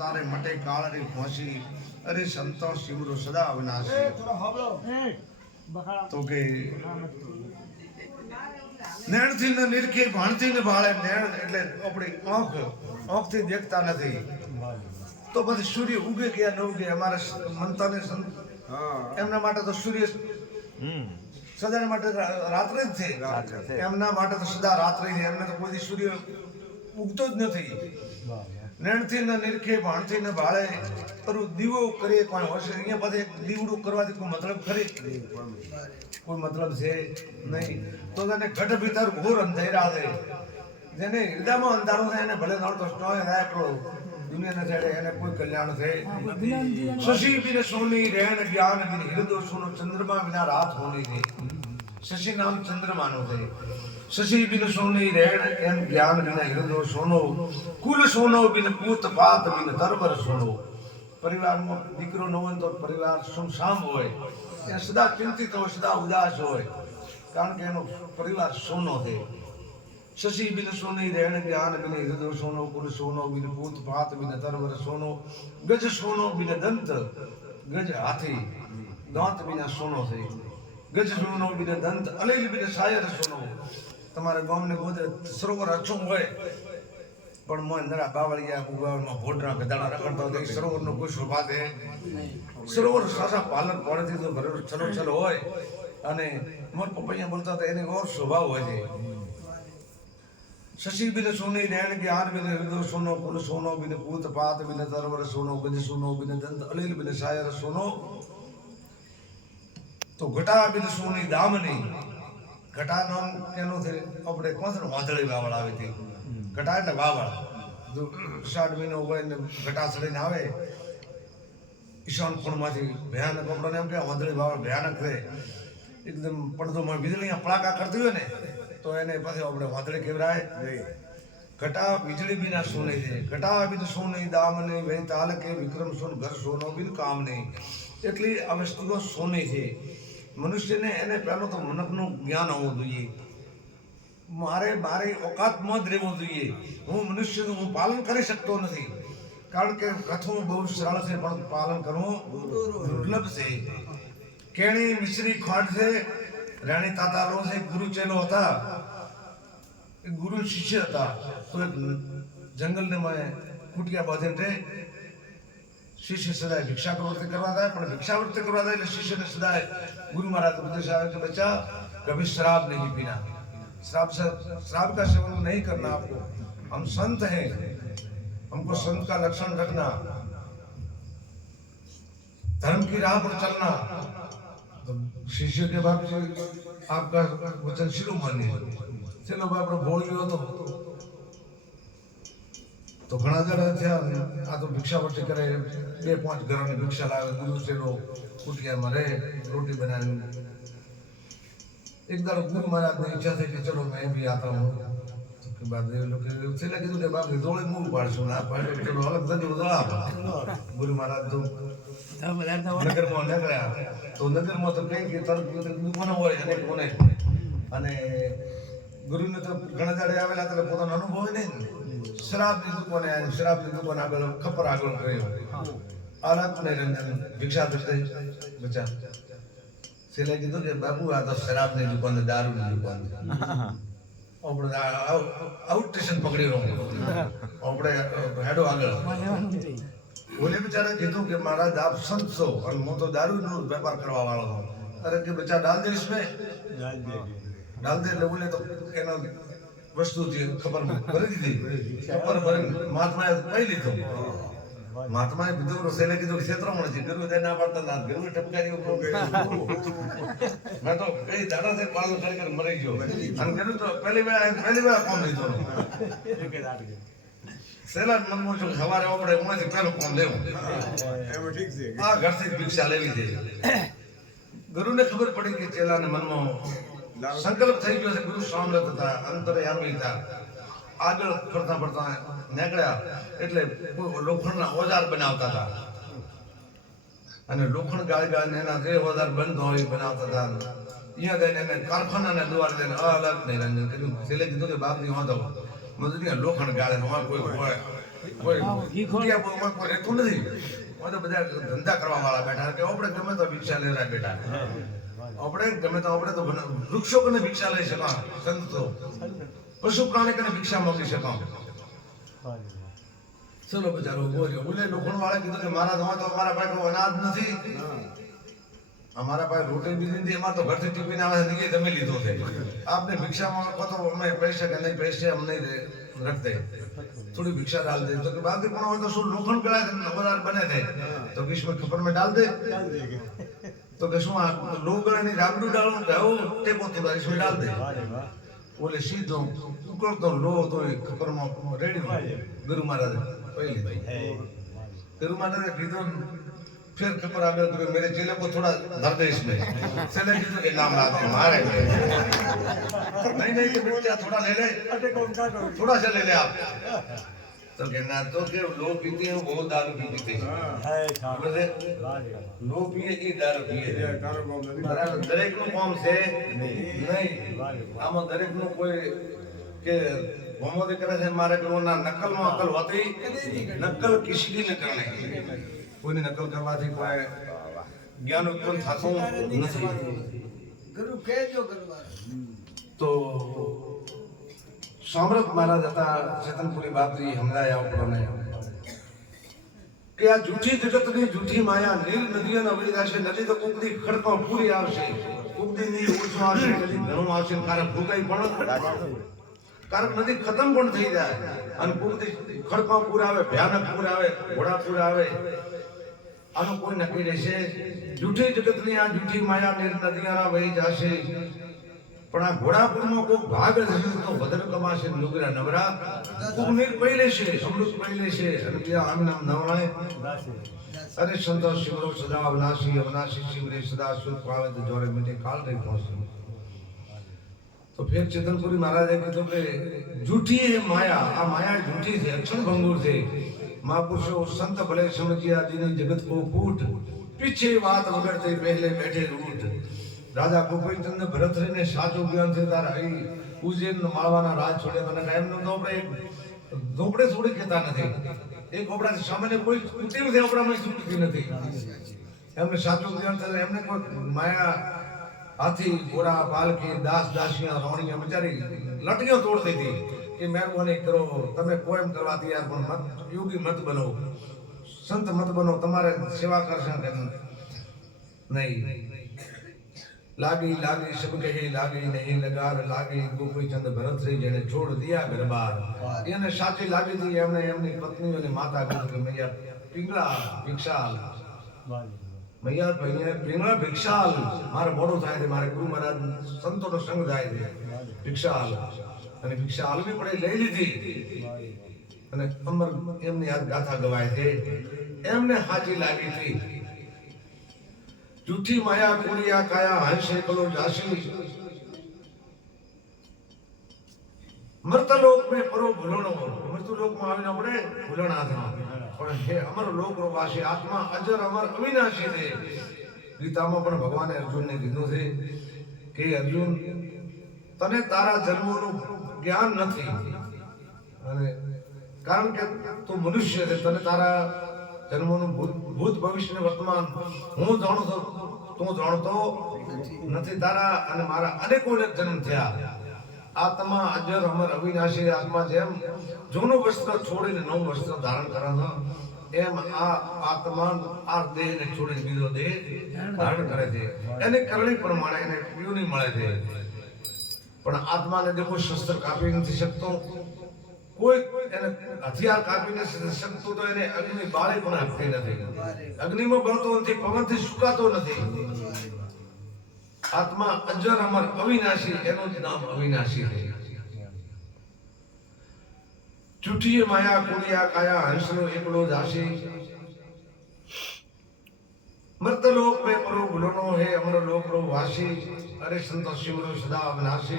તારે મટે કાળરી પહોંચી અરે સંતોષ શિવરો સદા અવિનાશી તો કે નેણથી ને નિરખે ભાણથી ને ભાળે નેણ એટલે આપણી આંખથી દેખતા નથી તો પછી સૂર્ય ઉગે કે ન ઉગે અમારા મનતાને એમના માટે તો સૂર્ય સદા માટે રાત્રે જ છે એમના માટે તો સદા રાત્રે છે એમને તો કોઈ સૂર્ય ઉગતો જ નથી નેણથી ને નિરખે ભાણથી ને ભાળે પરું દીવો કરીએ પણ હશે અહીંયા પાસે દીવડું કરવાથી કોઈ મતલબ ખરી કોઈ મતલબ છે નહીં તો તેને ઘટ ભીતર ઘોર અંધેરા છે જેને હૃદયમાં અંધારું છે એને ભલે નડતો સ્ટોય થાય એટલો દુનિયાના છેડે એને કોઈ કલ્યાણ છે શશી બિન સોની રેણ જ્ઞાન બિન હૃદય સોનો ચંદ્રમા વિના રાત હોની છે શશી નામ ચંદ્રમાનો છે શશી બિન સોની રેણ એમ જ્ઞાન બિના હૃદય સોનો કુલ સોનો બિન પૂત પાત બિન તરબર સોનો પરિવારમાં દીકરો ન હોય તો પરિવાર સુમસામ હોય એ સદા ચિંતિત હોય સદા ઉદાસ હોય કારણ કે એનો પરિવાર સોનો છે શશી બિન સોની રેણ જ્ઞાન બિન હૃદય સોનો કુલ સોનો બિન પૂત પાત બિન તરબર સોનો ગજ સોનો બિન દંત ગજ હાથી દાંત બિના સોનો છે ગજ સોનો બિન દંત અલેલ બિન શાયર સોનો તમારા ગામને ગોદરે સરોવર અચ્છું હોય પણ મોય નરા બાવળિયા કુવારમાં ભોડરા ગધાડા રખડતા હોય સરોવરનો કોઈ શોભા દે સરોવર સાસા પાલન પડતી તો ભરેલો ચલો ચલો હોય અને મોર પપૈયા બોલતા હતા એની ઓર શોભા હોય છે શશી બિન સોની રેણ જ્ઞાન બિન હૃદય સોનો કુલ સોનો બિન પૂત પાત બિન તરવર સોનો ગજ સોનો બિન દંત અલેલ બિન શાયર સોનો તો ઘટા બિન સોની દામની ઘટા નામ કેનું છે આપણે કોણ છે વાદળી વાવળ આવી હતી ઘટા એટલે વાવળ અષાઢ મહિનો હોય ને ઘટા ચડીને આવે ઈશાન ખૂણમાંથી ભયાનક આપણે એમ કે વાદળી વાવળ ભયાનક છે એકદમ પડદોમાં વીજળી પડાકા કરતી હોય ને તો એને પછી આપણે વાદળી કેવરાય ઘટા વીજળી બિના સોને છે ઘટા બિન સોની દામ નહીં વહી તાલ કે વિક્રમ સોન ઘર સોનો બિન કામ નહીં એટલી આ વસ્તુઓ સોની છે મનુષ્યને એને પહેલો તો મનકનું જ્ઞાન હોવું જોઈએ મારી ઓકાતમાં જ રહેવું જોઈએ હું મનુષ્યનું હું પાલન કરી શકતો નથી કારણ કે કથવું બહુ સરળ છે પણ પાલન કરવું દુર્લભ છે કેણી મિશ્રી ખાંડ છે રાણી તાતારો છે ગુરુ ચેલો હતા ગુરુ શિષ્ય હતા તો એક જંગલને મેં કુટિયા બાંધીને શિષ્ય સદાય ભિક્ષા પ્રવૃત્તિ કરવા થાય પણ ભિક્ષા પ્રવૃત્તિ કરવા થાય એટલે શિષ્યને સદાય गुरु महाराज उपदेश आए कि बच्चा कभी शराब नहीं पीना शराब का सेवन नहीं करना आपको हम संत हैं हमको संत का लक्षण रखना धर्म की राह पर चलना तो शिष्य के बाद आपका वचन शुरू मानिए चलो बाप बोलियो तो घना जरा थे आ तो भिक्षा वर्ती करे 2-5 घरों भिक्षा लावे गुरु से लो कुटिया में रहे रोटी बनाने एक बार गुरु महाराज ने इच्छा थी कि चलो मैं भी आता हूँ तो बाद लोग चले कीधु बाप जोड़े मुंह पाड़शु ना पाड़े चलो अलग धंधो आप गुरु महाराज तो नगर में निकळ्या तो नगर में तो कई કે તરત કોને હોય અને કોને અને ગુરુને તો ઘણા દાડે આવેલા એટલે પોતાનો અનુભવ નહીં શરાબની દુકાન આગળ ખપર આગળ કર્યો આરામ ને રંજન ભિક્ષા દે બચ્ચા સેલે કીધું કે બાપુ આ તો શરાબની દુકાન દારૂની દુકાન આપણે આઉટ સ્ટેશન પકડી રહ્યો આપણે હેડો આગળ બોલે બિચારા કીધું કે મહારાજ આપ સંત છો અને હું તો દારૂનો વેપાર કરવા વાળો છું અરે કે બચ્ચા ડાલ દે इसमें ડાલ દે એટલે બોલે તો એનો વસ્તુ જે ખબર ભરી દીધી ખબર ભરી મહાત્માએ પઈ લીધો મહાત્માએ બીજું રસેલે કીધું ક્ષેત્રમાં છે ગુરુ દે ના પાડતા ના ગુરુ ટપકારી ઉપર મેં તો કઈ દાડા से પાલન કરી મરી ગયો અને ગુરુ તો પહેલી વાર કોમ લીધો સેલા મનમાં જો સવારે આપણે ઉમાંથી પહેલો કોમ લેવો એમાં ઠીક છે આ ઘરથી ભિક્ષા લેવી છે ગુરુને ખબર પડી કે ચેલાને મનમાં સંકલ્પ થઈ ગયો છે ગુરુ સામલત હતા અંતરયામી હતા આગળ ફરતા નીકળ્યા એટલે લોખંડના ઓજાર બનાવતા હતા અને લોખંડ ગાળી એના જે ઓજાર બંધ હોય બનાવતા હતા અહીંયા જઈને એને કારખાનાને દ્વાર દઈને અલગ નહીં રંજન કીધું છેલ્લે કીધું કે બાપની વાંધો મજૂરી લોખંડ ગાળે કોઈ હોય કોઈ રહેતું નથી. તો બધા ધંધા કરવા વાળા બેઠા કે આપણે ગમે તો ભિક્ષા લેવા બેઠા. આપણે ગમે તો આપણે તો વૃક્ષો કને ભિક્ષા લઈ શકા, સંતો પશુ પ્રાણી કને ભિક્ષા મોકલી શકા. ચલો બચારો બોલ્યો બોલે લોખંડ વાળા કીધું કે મારા તો અમારા પાસે અનાજ નથી, અમારા પાસે રોટી બીજી નથી, અમારે તો ઘરથી ટિફિન આવે છે, તમે લીધો છે, આપને ભિક્ષા માંગો તો અમે પૈસા કે નહીં પૈસે हम नहीं रखते, थोड़ी भिक्षा डाल दे. तो बाकी પણ હોય તો શું લોખંડ કરાય નવરાર બને છે તો કિસ્મત ખબર में डाल दे. तो કે શું આ લોગરાની રાબડું ડાળું ગાઉ ટેકો તો इसमें डाल दे. બોલે સીધો ઉકળતો લો તો ખબરમાં રેડી ગુરુ મહારાજ પહેલી ભાઈ गुरु महाराज ने कीधुं फिर खबर आ गई मेरे चेले को थोड़ा धर दे इसमें. चले कीधुं के नाम लाते मारे नहीं नहीं तो बेटा थोड़ा ले ले, थोड़ा सा ले ले आप. तो कहना तो के लोग पीते हैं वो दारू पीते हैं, लोग पिए की दारू पिए दरेक નું કામ છે નહીં. આમાં દરેક નું કોઈ કે ભમોદે કરે છે મારે કોના નકલમાં અકલ હોતી નકલ કિસકી ન કરને, કોઈની નકલ કરવાથી કોઈ જ્ઞાન ઉત્પન્ન થતું નથી. ગુરુ કહેજો કરવા તો સામ્રાટ મહારાજ હતા ચેતનપુરી બાપજી હમણાં આપણને કે આ જૂઠી જગતની જૂઠી માયા નીર નદીઓના વહી જશે. નદી તો કુકડી ખડકો પૂરી આવશે, કુકડી ની ઓછું આવશે, નદી ઘણું આવશે, કારણ ફૂકાઈ પણ કારણ નદી ખતમ પણ થઈ જાય અને કુકડી ખડકો પૂર આવે, ભયાનક પૂર આવે, ઘોડા પૂર આવે. આનું કોઈ નક્કી રહેશે. જૂઠી જગતની આ જૂઠી માયા નીર નદીઓના વહી જશે, પણ આ ઘોડાપુરમાં કોઈ ભાગ હશે તો ભદ્ર કમાશે લુગરા નવરા, કોક નીર પઈ લેશે, અમૃત પઈ લેશે અને બીજા આમ નામ નવરાય. અરે સંતો શિવરો સદા અવનાશી, અવનાશી શિવરે સદા સુખ પાવે તો જોરે મુझे काल रे पहुंचे. तो फिर चेतनपुरी महाराज ने कहा कि झूठी है माया, आ माया झूठी है, अक्षण भंगुर थे. महापुरुषो संत भले समझिया जिन्हें जगत को कूट, पीछे बात वगड़ते पहले बैठे रूट. राजा गोपीचंद भरतरी ने साचो ज्ञान से तार आई उज्जैन माळवाना राज छोड़े तने કાયમ નો ધોપડે થોડી કહેતા નથી. એક ઓપડાથી સામાન્ય કોઈ કુટીર થી ઓપડામાં છૂટતી નથી. એમને સાચો જ્ઞાન છે, એમને કોઈ માયા હાથી ઘોડા પાલકી દાસ દાસીયા રોણીયા બચારી લટકીઓ તોડતી હતી કે મહેરબાની કરો તમે પોએમ કરવા તૈયાર પણ મત યોગી મત બનો, સંત મત બનો, તમારે સેવા કરશે નહીં. लागी लागी सब कहे लागी नहीं लगार लागी गोपीचंद भरतरी जेने छोड़ दिया घर बार. એને સાચી લાગી હતી એમને એમની પત્ની અને માતા કીધું કે મૈયા પિંગળા ભિક્ષાલ, મૈયા પિંગળા ભિક્ષાલ મારે મોડું થાય છે, મારે ગુરુ મહારાજ સંતોનો સંગ થાય છે, ભિક્ષાલ. અને ભિક્ષા હાલવી પડે લઈ લીધી અને અમર એમની આ ગાથા ગવાય છે. એમને સાચી લાગી હતી. झूठी माया कुड़िया काया हंसे कलो जासी, मृत लोक में परो भूलणो. मृत्यु लोक में आવીને આપણે ભૂલણા હતા, પણ હે અમર લોક રો વાસી આત્મા અજર અમર અવિનાશી છે. ગીતામાં પણ ભગવાને અર્જુનને કીધું છે કે અર્જુન તને તારા જન્મોનું જ્ઞાન નથી, અને કારણ કે તું મનુષ્ય છે, તને તારા જન્મોનું ભૂત ભવિષ્ય વર્તમાન હું જાણું છું, તું જાણતો નથી. તારા અને મારા અનેકો જન્મ થયા. આત્મા અજર અમર અવિનાશી. આત્મા જેમ જૂનું વસ્ત્ર છોડીને નવું વસ્ત્ર ધારણ કરે છે એમ આ આત્મા આ દેહને છોડીને બીજો દેહ ધારણ કરે છે. એને કરણી પ્રમાણે એને યોની મળે છે. પણ આત્માને જો કોઈ શસ્ત્ર કાપી નથી શકતો, કોઈ એને હથિયાર કાપીને શકતું તો એને અગ્નિ બાળી પણ આપતી નથી. અગ્નિમાં બળતો નથી, પવનથી સુકાતો નથી. આત્મા અજર અમર અવિનાશી, એનું જ નામ અવિનાશી છે. જૂઠી માયા કુડિયા કાયા હંસનો એકલો દાસી, મૃત લોક में परो भूलनो है अमर लोक रो वासी. अरे संत शिवरो सदा अविनाशी,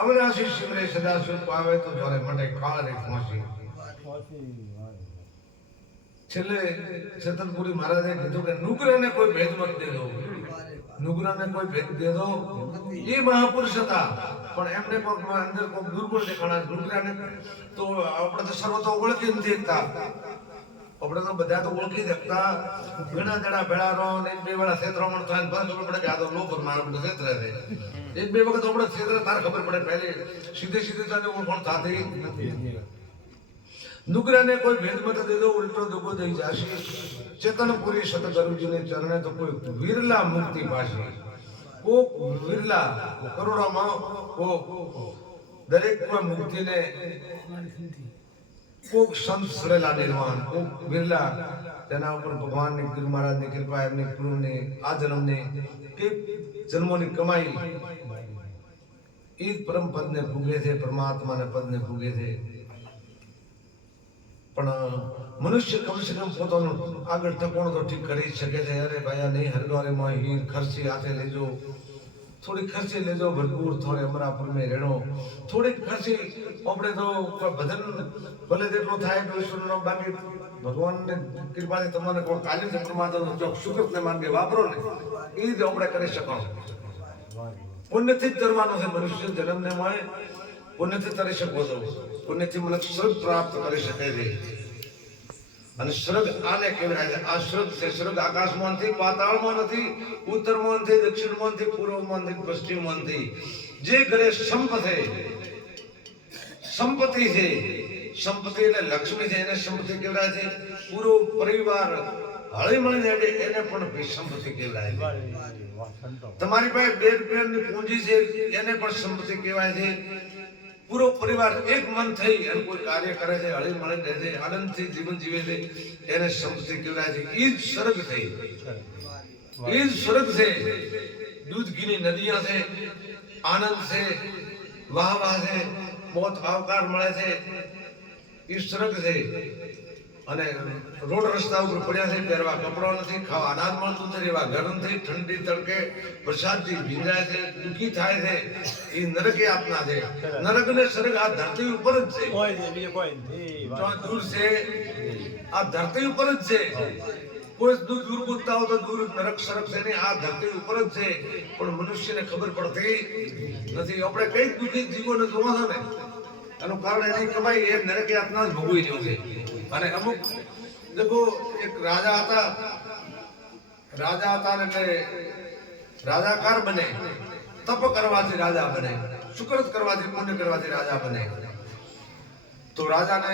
अविनाशी शिवरे सदा सुख पावे तो जोरे मटे काल रे फांसी. છેલ્લે ચેતનપુરી મહારાજે કીધું કે નુકરાને કોઈ ભેદ મત દેજો. નુગરાને કોઈ ભેદ દેતો એ મહાપુરુષ હતા પણ એમને કોઈ અંદર કોઈ દુર્ગુણ દેખાણા નુગરાને તો આપણે તો સર્વ તો ઓળખી નથી શકતા આપણે તો બધા તો ઓળખી શકતા ઘણા જણા ભેળા રહો ને એક બે વેળા ક્ષેત્રમાં થાય ને ખબર પડે કે આ તો લોકો મારા બધું ક્ષેત્ર છે એક બે વખત આપણે ક્ષેત્ર તાર ખબર પડે પહેલે સીધે સીધે તને ઓળખાણ થતી નથી નુગરાને કોઈ ભેદ મત દીધો ઉલટો દુગો દઈ જાશે ચેતનપુરી સતગુરુજીને ચરણે તો કોઈ વિરલા મુક્તિ પાશે કોક વિરલા કરોડોમાં કોક દરેક કોઈ મુક્તિને કોક સંત સરેલા નિર્વાણ કોક વિરલા તેના ઉપર ભગવાનની ગુરુ મહારાજની કૃપા એમની ગુરુની આ જન્મની કે જન્મોની કમાઈ એ પરમ પદને ભૂગે છે પરમાત્માને પદને ભૂગે છે પણ મનુષ્ય કમસે કમ પોતાનું આગળ ટકોણ તો ઠીક કરી શકે છે અરે ભાઈ નહીં હરદ્વારમાં હીર ખર્ચી હાથે લેજો થોડી ખર્ચી લેજો ભરપૂર થોડે અમરાપુર મેં રેણો થોડીક ખર્ચી આપણે તો ભજન ભલે જેટલો થાય એટલું ઈશ્વરનો બાકી ભગવાનની કૃપાથી તમારે કોઈ કાલી છે પરમાત્માનો જો સુકૃતને માર્ગે વાપરો ને એ જ આપણે કરી શકો પુણ્યથી જ કરવાનો છે મનુષ્ય જન્મને મળે પુણ્યથી તરી શકો છો પુણ્યથી મને સ્વર્ગ પ્રાપ્ત કરી શકે છે અને સ્વર્ગ આને કહેવાય છે આ સ્વર્ગ છે સ્વર્ગ આકાશમાં નથી પાતાળમાં નથી ઉત્તરમાં નથી દક્ષિણમાં નથી પૂર્વમાં નથી પશ્ચિમમાં નથી જે ઘરે સંપત્તિ છે સંપત્તિ એટલે લક્ષ્મી છે એને સંપત્તિ કહેવાય છે પૂરો પરિવાર હળી મળી જાય એને પણ સંપત્તિ કહેવાય છે તમારી પાસે 2 રૂપિયાની પૂંજી છે એને પણ સંપત્તિ કહેવાય છે પૂરો પરિવાર એક મન થઈ અને કોઈ કાર્ય કરે છે હળી મળી રહે છે આનંદથી જીવન જીવે છે એને સંપત્તિ કહેવાય છે એ જ સ્વર્ગ થઈ એ જ સ્વર્ગ છે દૂધ ઘીની નદીઓ છે આનંદ છે વાહ વાહ છે બહુ આવકાર મળે છે એ સ્વર્ગ છે અને રોડ રસ્તા ઉપર પડ્યા છે પહેરવા કપડો નથી ખાવા અનાજ મળતું નથી એવા ઘર નથી ઠંડી તડકે વરસાદથી ભીંજાય છે દુઃખી થાય છે એ નરકે આપના છે નરક ને સ્વર્ગ આ ધરતી ઉપર જ છે દૂર છે આ ધરતી ઉપર જ છે કોઈ દૂર પૂછતા હો તો દૂર નરક સ્વર્ગ છે નહીં આ ધરતી ઉપર જ છે પણ મનુષ્યને ખબર પડતી નથી આપણે કઈ દુઃખી જીવોને જોવો છો ને એનું કારણ એની કમાઈ એ નરક યાતના જ ભોગવી રહ્યો છે અને અમુક દેખો એક રાજા હતા એટલે રાજાકાર બને તપ કરવાથી રાજા બને સુકૃત કરવાથી પુણ્ય કરવાથી રાજા બને તો રાજાને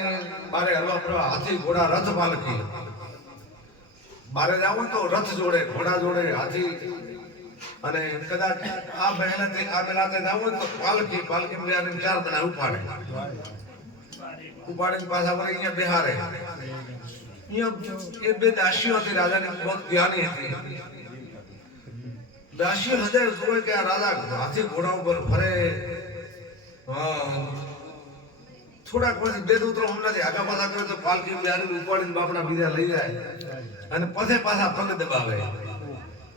બારે હરવા ફરવા હાથી ઘોડા રથ પાલખી બારે જાવું તો રથ જોડે ઘોડા જોડે હાથી અને કદાચ આ બેલાતે જાવું તો પાલખી 4 જણા ઉપાડીને પાછા વળી અહીંયા બિહારે અહીંયા એ 2 દાસીઓ હતી રાજાની બહુ જ્ઞાની હતી દાસીઓ હજાર જોવે કે આ રાજા હાથી ઘોડા ઉપર ફરે થોડાક પછી 2 ઉતરો હમણાંથી આગા પાછા કરે તો પાલખી બિહારી ઉપાડીને બાપડા બીજા લઈ જાય અને પછી પાછા પગ દબાવે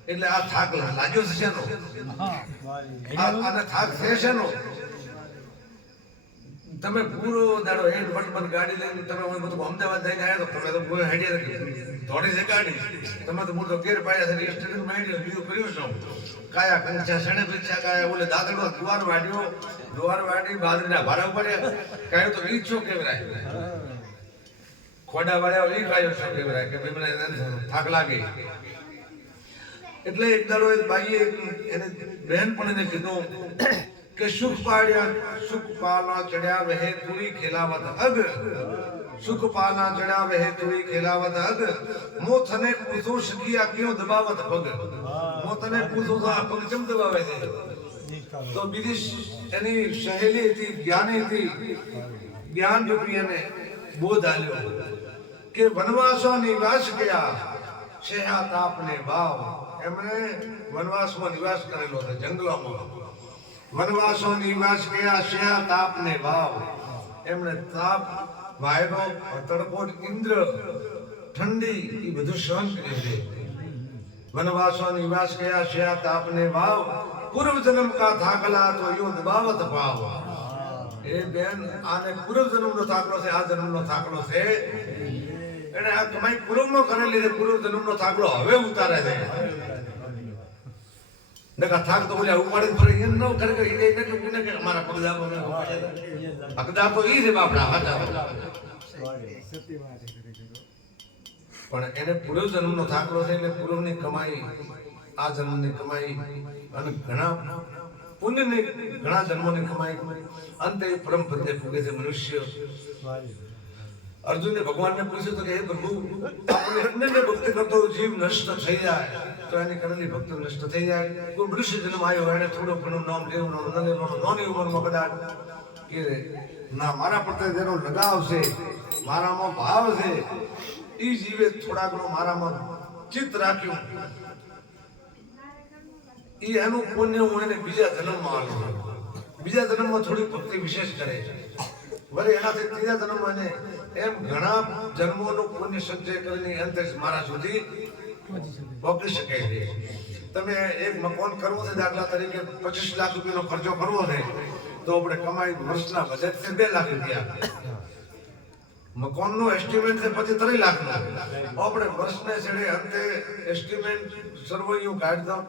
એટલે આ થાક લાગ્યો છે શેનો આને થાક છે શેનો તમે પૂરો દાડો હેડ બટબટ ગાડી લઈને તમે અમદાવાદ જઈને આવ્યા તો તમે તો પૂરો હેડ્યા દોડી છે ગાડી તમે તો મોટો ગેર પાડ્યા છે સ્ટેડિયમ હેડ્યો બીજું કર્યું છો કાયા કંચા શણે પીછા કાયા ઓલે દાદડો દુવાર વાડી બાદરીના ભારા પડ્યા કાયો તો ઈચ્છો કેવરાય ખોડા વાળ્યા ઈ કાયો છો કેવરાય કે મને થાક લાગે એટલે એક દાડો એક બાઈએ એને બહેનપણીને કીધું કે સુખ પાલા ચડ્યા વહે તુરી ખેલાવત અગ સુખ પાલા ચડ્યા વહે તુરી ખેલાવત અગ મો થને પૂછો સખિયા ક્યો દબાવત પગ મો તને પૂછો તો આ પગ કેમ દબાવે છે તો બીજી એની સહેલી હતી જ્ઞાની હતી જ્ઞાન રૂપી એને બોધ આલ્યો કે વનવાસો નિવાસ ગયા શેહા તાપને ભાવ એમણે વનવાસમાં નિવાસ કરેલો છે જંગલોમાં વનવાસો નિવાસ ગયા શેહા તાપને ભાવ એમણે તાપ વાયરો તડકો ઇન્દ્ર ઠંડી એ બધું સહન કર્યું છે વનવાસો નિવાસ ગયા શેહા તાપને ભાવ પૂર્વ જન્મ કા થાકલા તો યો દબાવત ભાવ એ બેન આને પૂર્વ જન્મનો થાકલો છે આ જન્મનો થાકલો છે એને આ કમાઈ પૂર્વમાં કરેલી છે પૂર્વ જન્મનો થાકલો હવે ઉતારે છે નકા થાક તો બોલ્યા ઉપાડીને ફરે એમ ન કરે કે એ નથી કોને કે અમારા પગદા પગદા તો ઈ છે બાપડા હાચા પણ એને પૂર્વ જન્મનો થાકલો છે એટલે પૂર્વની કમાઈ આ જન્મની કમાઈ અને ઘણા પુણ્યની ઘણા જન્મોની કમાઈ અંતે પરમ પદને પૂગે છે મનુષ્ય અર્જુને ભગવાનને પૂછ્યું તો કે હે પ્રભુ આપણે ભક્તિ કરતો જીવ નષ્ટ થઈ જાય તો એની કરેલી ભક્તિ નષ્ટ થઈ જાય કોઈ મનુષ્ય જન્મ આવ્યો એને થોડું ઘણું નામ લેવું નાની ઉંમરમાં કદાચ કે ના મારા પ્રત્યે જેનો લગાવ છે મારામાં ભાવ છે એ જીવે થોડા ઘણો મારામાં ચિત્ત રાખ્યું એ એનું પુણ્ય હું એને બીજા જન્મમાં આલું બીજા જન્મમાં થોડી ભક્તિ વિશેષ કરે વળી એનાથી ત્રીજા જન્મમાં એને એમ ઘણા જન્મોનું પુણ્ય સંચય કરીને અંતે મારા સુધી પહોંચી શકે છે તમે એક મકાન કરવું છે દાખલા તરીકે 25 લાખ રૂપિયાનો ખર્ચો કરવો છે તો આપણે કમાઈ વર્ષના બજેટ છે 2 લાખ રૂપિયા મકાનનું એસ્ટિમેટ છે પછી 3 લાખનો આપણે વર્ષને છેડે અંતે એસ્ટિમેટ સર્વૈયું કાઢતા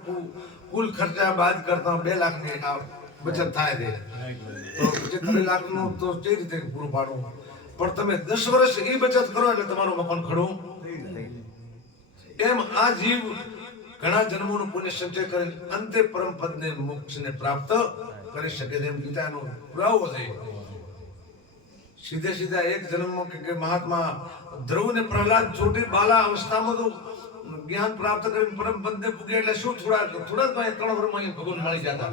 કુલ ખર્ચા બાદ કરતા 2 લાખની બચત થાય છે તો પછી 3 લાખનું તો કઈ રીતે પૂરું પાડવું પણ તમે 10 વર્ષ એ બચત કરો એટલે તમારું મકાન ખડું એમ આ જીવ ઘણા જન્મોનું પુણ્ય સંચય કરીને અંતે પરમ પદને મોક્ષને પ્રાપ્ત કરી શકે તેમ ગીતાનો પુરાવો છે સીધા એક જન્મમાં કે મહાત્મા ધ્રુવ ને પ્રહલાદ છોટી બાલા અવસ્થામાં તો જ્ઞાન પ્રાપ્ત કરીને પરમ પદને પૂગે એટલે શું થોડા 3 વર્ષમાં ભગવાન મળી જતા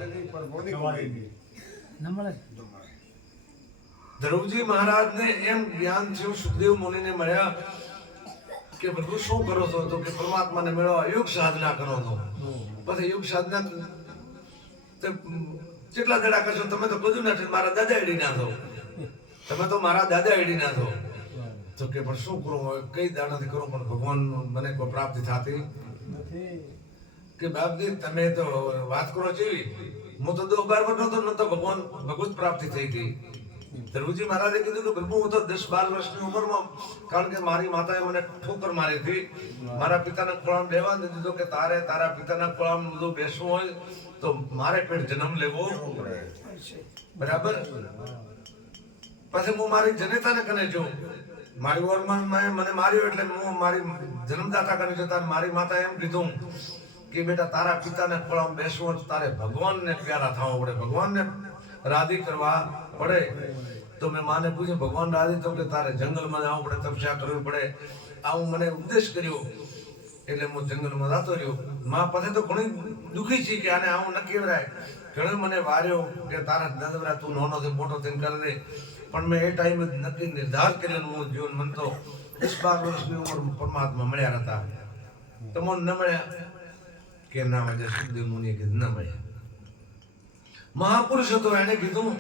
ધ્રુવજી મહારાજને એમ જ્ઞાન થયું સુખદેવ મુનિને મળ્યા કે પ્રભુ શું કરો છો તો કે પરમાત્માને મેળવવા યોગ સાધના કરો છો પછી યોગ સાધના કેટલા દડા કરશો તમે તો બધું નથી મારા દાદા એડી ના થો તમે તો મારા દાદા એડી ના થો તો કે પણ શું કરું કઈ દાડાથી કરું પણ ભગવાન મને કોઈ પ્રાપ્તિ થતી કે બાપજી તમે તો વાત કરો જેવી હું તો 10-12 વર્ષનો તો નતો ભગવાન ભગવત પ્રાપ્તિ થઈ ગઈ ધ્રુવજી મહારાજે કીધું કે પ્રભુ હું તો 10-12 વર્ષની ઉંમરમાં કારણ કે મારી માતાએ મને ઠોકર મારી હતી મારા પિતાના ખોળામાં બેવા દીધું કે તારે તારા પિતાના ખોળામાં બધું બેસવું હોય તો મારે પેટ જન્મ લેવો બરાબર પછી હું મારી જનેતાને કને જો મારી ઓરમાં મને માર્યો એટલે હું મારી જન્મદાતા કને જતા મારી માતાએ એમ કીધું કે બેટા તારા પિતાને ખોળામાં બેસવું તારે ભગવાનને પ્યારા થવા પડે ભગવાનને રાધી કરવા પડે તો મેં માને પૂછ્યું ભગવાન રાધી તો કે તારે જંગલમાં જવું પડે તપસ્યા કરવી પડે આવું મને ઉપદેશ કર્યો એટલે હું જંગલમાં જતો રહ્યો માં પછી તો ઘણી દુઃખી છે કે આને આવું ન કહેવાય ઘણો મને વાર્યો કે તારા દાદા તું નાનો છે મોટો થઈને કરી દે પણ મેં એ ટાઈમે નક્કી નિર્ધાર કર્યો હું જીવન મન તો 10-12 વર્ષની ઉંમર પરમાત્મા મળ્યા હતા તમને ન મળ્યા કે ના મને સુખદેવ મુનિએ કીધું ન મળ્યા મહાપુરુષ હતો એને કીધું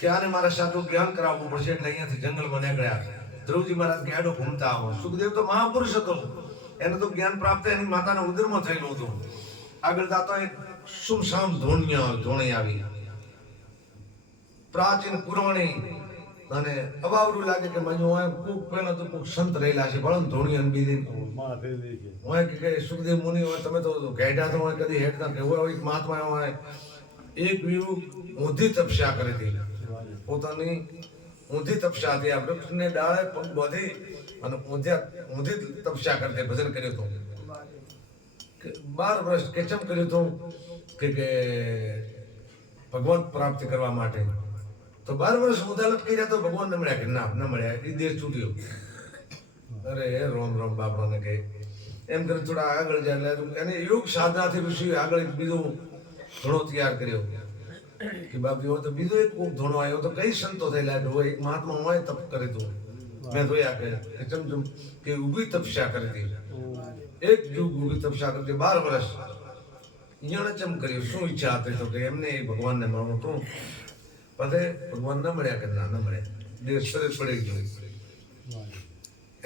કે આને મારા સાચું જ્ઞાન કરાવવું પડશે એટલે અહીંયાથી જંગલમાં નીકળ્યા ધ્રુવજી મહારાજ ગેડો ઘૂમતા આવો સુખદેવ તો મહાપુરુષ હતો એને તો જ્ઞાન પ્રાપ્ત એની માતાના ઉદરમાં થયેલું હતું આગળ જાતો એક સુમસામ ધોણી આવી પ્રાચીન પુરાણી અને અવાવડું લાગે કે મને હું ખૂબ પહેલા તો ખૂબ સંત રહેલા છે ભણન ધોણી અને બીજી હું કે સુખદેવ મુનિ હોય તમે તો ઘેડા તો હોય કદી હેડતા કે હોય એક મહાત્મા હોય એક વ્યુ ઊંધી તપસ્યા કરી હતી પોતાની ઊંધી તપસ્યા હતી આ વૃક્ષને ડાળે પગ બાંધી અને ઊંધી તપસ્યા કરતી ભજન કર્યું હતું 12 વર્ષ કેચમ કર્યું હતું કે ભગવત પ્રાપ્તિ કરવા માટે તો 12 વર્ષ મુદાલત કર્યા તો ભગવાન ન મળ્યા કે ના ન મળ્યા એ દેશ છૂટ્યો અરે રોમ રોમ બાપરાને કહે એમ કરી થોડા આગળ જાય એટલે એને યોગ સાધનાથી ઋષિ આગળ બીજું ધોણો તૈયાર કર્યો કે બાપજી હોય તો બીજો એક કોક ધોણો આવ્યો તો કઈ સંતો થયેલા હોય એક મહાત્મા હોય તપ કરી તું મેં જોયા કે ચમચમ કે ઊભી તપસ્યા કરી હતી એક યુગ ઊભી તપસ્યા કરી 12 વર્ષ અહીંયા ચમ કર્યું શું ઈચ્છા હતી તો કે એમને ભગવાનને મળવું હતું પછી ભગવાન ન મળ્યા કે ના ન મળ્યા દેહ શરીર પડી ગયું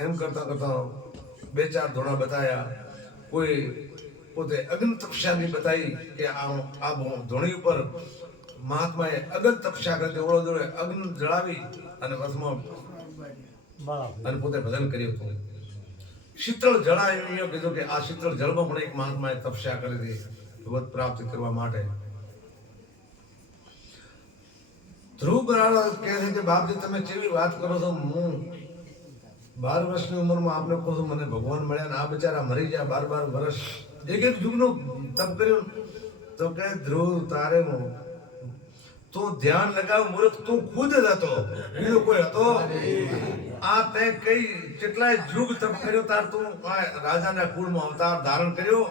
એમ કરતા કરતા 2-4 ધોણા બતાયા કોઈ પોતે અગ્નિ તપસ્યાની બતાવી કે આ ધોણી ઉપર મહાત્માએ અગ્નિ તપસ્યા કરતી ઓળો અગ્નિ જળાવી અને વસમાં અને પોતે ભજન કર્યું હતું શીતળ જળા એમ કીધું કે આ શીતળ જળમાં પણ એક મહાત્માએ તપસ્યા કરી હતી ભગવત પ્રાપ્ત કરવા માટે ધ્રુવ બરાબર કહે છે કે બાપજી તમે કેવી વાત કરો છો, હું 12 વર્ષની ઉંમરમાં આપને કહું છું મને ભગવાન મળ્યા ને આ બિચારા મરી ગયા 12 વર્ષ એક યુગનું તપ કર્યું. તો કે ધ્રુવ તારે હું તું ધ્યાન લગાવ મૂર્ખ, તું ખુદ જ હતો, બીજો કોઈ હતો? આ તે કઈ કેટલાય યુગ તપ કર્યો તાર તું રાજાના કુળમાં અવતાર ધારણ કર્યો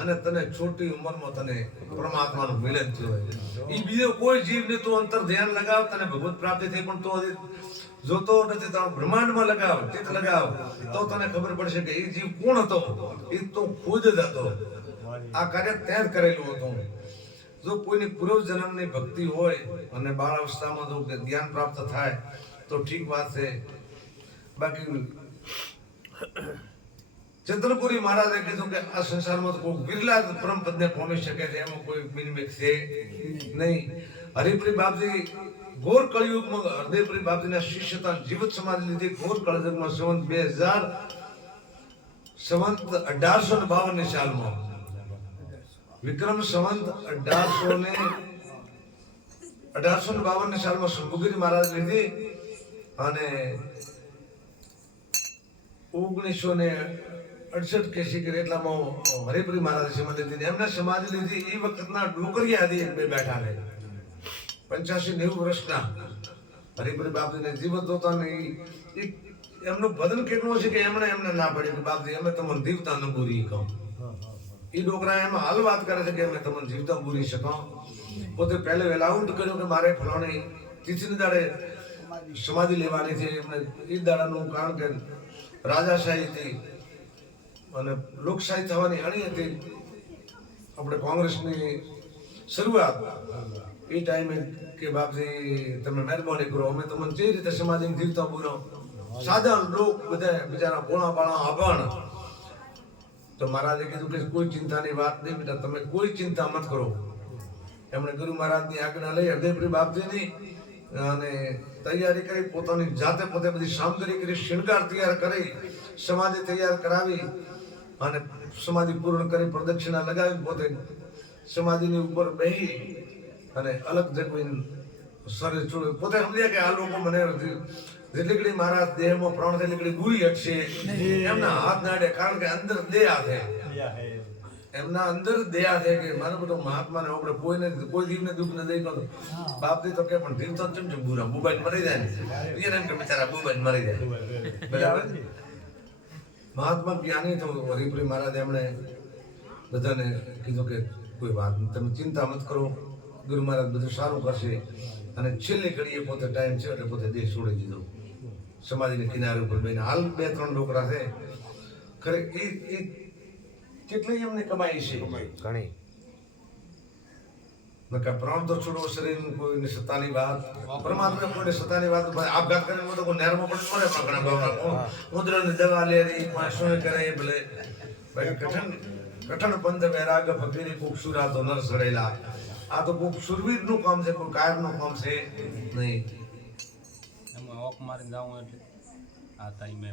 અને તને છોટી ઉંમરમાં તને પરમાત્માનું મિલન થયું. એ બીજો કોઈ જીવને તું અંતર ધ્યાન લગાવ તને ભગવત પ્રાપ્તિ થઈ, પણ તું હજી જોતો નથી. તારો બ્રહ્માંડમાં લગાવ, ચિત્ત લગાવ તો તને ખબર પડશે કે એ જીવ કોણ હતો. એ તું ખુદ જ હતો. આ કાર્ય ત્યાં જ કરેલું હતું. જો કોઈની પૂર્વ જન્મની ભક્તિ હોય અને બાળ અવસ્થામાં જો જ્ઞાન પ્રાપ્ત થાય તો ઠીક વાત છે. બાકી ચંદ્રપુરી મહારાજે કીધું કે આ સંસારમાં તો કોઈ બિરલા જ પરમ પદને પામી શકે છે, એમાં કોઈ મિનિમેક છે નહીં. હરિપ્રિય બાપજી ઘોર કળિયુગમાં હરદેવપ્રિય બાપજીના શિષ્ય હતા, જીવિત સમાધિ લીધી ઘોર કળિયુગમાં સંવત 1852 સાલમાં વિક્રમ સંવત 1852 સાલમાં શંભુગીરી મહારાજ લીધી અને 1968 કે શીખર એટલામાં હરિપ્રિય મહારાજ સમાધિ લીધી. એમને સમાધિ લીધી એ વખતના ડોકરિયા હતી બે બેઠા ને 85-90 વર્ષના હરિપ્રિય બાપજીને જીવત હતા ને એમનું ભજન કેટલું છે કે એમને ના પડ્યું કે બાપજી અમે તમને જીવતા ન પૂરી કહો. એ ડોકરા એમાં હાલ વાત કરે છે કે અમે તમને જીવતા પૂરી શકો. પોતે પહેલે વહેલા આઉટ કર્યો કે મારે ફલાણી તિથિને દાડે સમાધિ લેવાની છે. એમને એ દાડાનું કારણ કે રાજાશાહી હતી અને લોકશાહી થવાની અણી હતી, આપણે કોંગ્રેસની શરૂઆત. એ ટાઈમે કે બાપજી તમે મહેરબાની કરો, અમે તમને જે રીતે સમાધિ જીવતા પૂરો. સાદા લોક બધા બિચારા ભોળા બાળા અભણ. તો મહારાજે કીધું કે કોઈ ચિંતાની વાત નહીં બેટા, તમે કોઈ ચિંતા મત કરો. એમણે ગુરુ મહારાજની આજ્ઞા લઈ હરદેવપ્રિય બાપજીની અને તૈયારી કરી, પોતાની જાતે પોતે બધી સામગ્રી કરી, શણગાર તૈયાર કરી, સમાધિ તૈયાર કરાવી અને સમાધિ પૂર્ણ કરી, પ્રદક્ષિણા લગાવી, પોતે સમાધિની ઉપર બેહી અને અલગ જગવીન શરીર છોડ્યું. પોતે સમજ્યા કે આ લોકો મને જેટલી મહારાજ દેહમાં પ્રાણ છે એટલી ગુરી હટશે એમના હાથ નાડે, કારણ કે અંદર દયા છે, એમના અંદર દયા છે કે મારો બધો મહાત્માને આપણે કોઈને કોઈ જીવને દુઃખ ન દઈ કહો. બાપજી તો કે પણ જીવ તો ચમ બુરા બુબાઈ મરી જાય ને એમ કે બિચારા બુબાઈ મરી જાય. બરાબર. મહાત્મા જ્ઞાની તો હરિપ્રિય મહારાજ એમણે બધાને કીધું કે કોઈ વાત તમે ચિંતા મત કરો, ગુરુ મહારાજ બધું સારું કરશે. અને છેલ્લી ઘડીએ પોતે ટાઈમ છે એટલે પોતે દેશ છોડી દીધો. સમાધિના કિનારે ઉપર બેને હાલ 2-3 ડોકરા છે ખરે એ કેટલી એમને કમાઈ છે ઘણી. નકા પ્રાણ તો છોડો, શરીર કોઈની સત્તાની વાત, પરમાત્મા કોઈને સત્તાની વાત. આપઘાત કરીને તો કોઈ નહેરમાં પણ મળે પણ ઘણા બાવડા ઉંદરની દવા લે રહી શું કરે ભલે. કઠણ પંથ વૈરાગ ફકીરી કોક સુરા તો નર સડેલા. આ તો કોક સુરવીર નું કામ છે, કોઈ કાયર નું કામ છે નહીં. એમાં ઓક મારીને જાઉં એટલે આ ટાઈમે